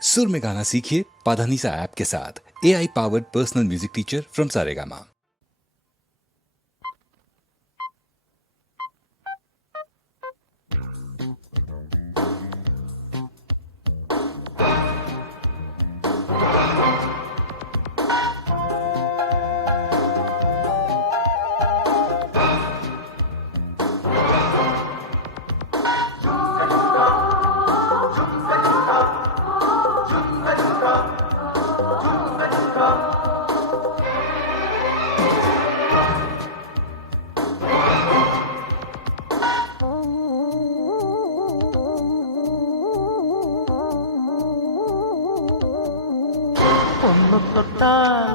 सुर में गाना सीखिए पाधानीसा ऐप के साथ। AI powered personal music teacher from Saregama. ഒന്ന് തൊട്ടാൽ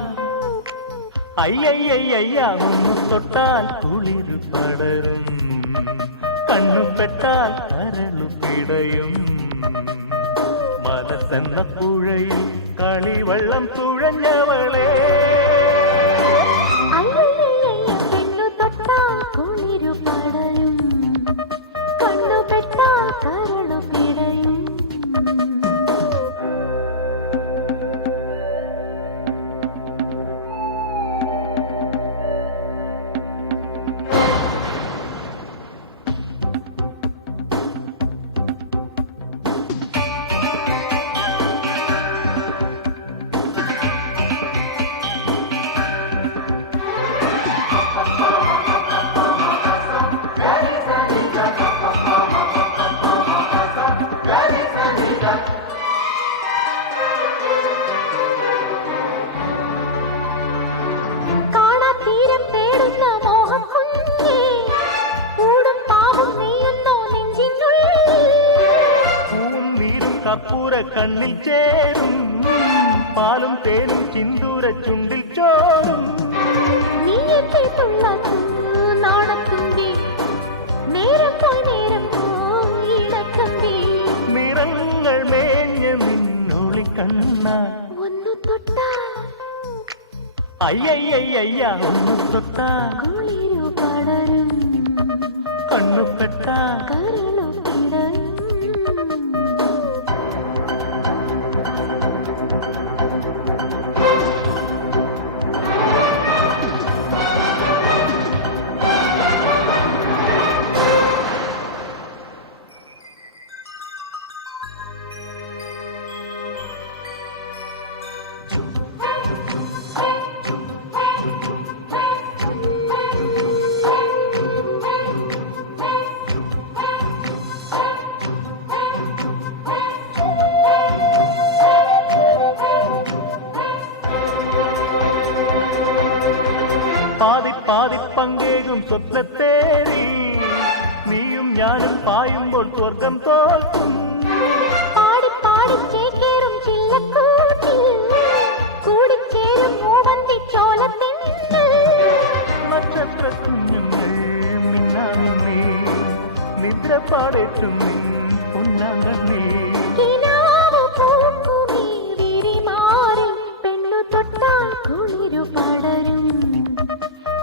അയ്യയ്യയ്യ ഒന്ന് തൊട്ടാൽ കുളിരു പടരും, കണ്ണു പെട്ടാൽ കരളു പിടയും. മനസ്സെന്ന പുഴയിൽ കളിവെള്ളം തുഴഞ്ഞവളെ, പെണ്ണു തൊട്ടാൽ കുളിരു പടരും, കണ്ണു പെട്ടാൽ കരളു പിടയും. കപ്പൂര കണ്ണിൽ ചേരും, പാലും തേനും ചിന്തൂര ചുണ്ടിൽ ചോറും. നിറങ്ങൾ മേഞ്ഞ മിന്നൊളി കണ്ണ, ഒന്നു തൊട്ടാ അയ്യയ്യയ്യ ഒന്ന് തൊട്ടാ കുളിരു പടരും, കണ്ണു പെട്ടാ കരളു പിടയും. പാതി പാതി പങ്കേകും സ്വപ്നത്തേരി, നീയും ഞാനും പായുമ്പോൾ സ്വർഗം തോൽക്കും. പാടി പാടി ചേക്കേറും ചില്ലക്കൂട്ടിൽ കൂടിച്ചേരും മൂവന്തി ചോലത്തിന്ന്. നക്ഷത്ര കുഞ്ഞുങ്ങൾ മിന്നാമിന്നേ, നിദ്ര പാടേറ്റും പൊന്നാങ്ങന്നേ. കിനാവ് പൂക്കുമീ വിരിമാറിൽ പെണ്ണു തൊട്ടാൽ കുളിരു പടരും,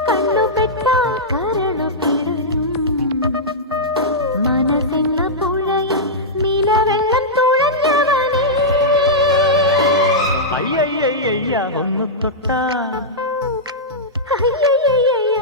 കണ്ണു പെട്ടാൽ കരളു പിടരും. മനസ്സെന്ന പുഴയിൽ നിലവെള്ളം തുഴഞ്ഞവനേ, അയ്യയ്യയ്യ ഒന്ന് തൊട്ടാ അയ്യയ്യയ്യ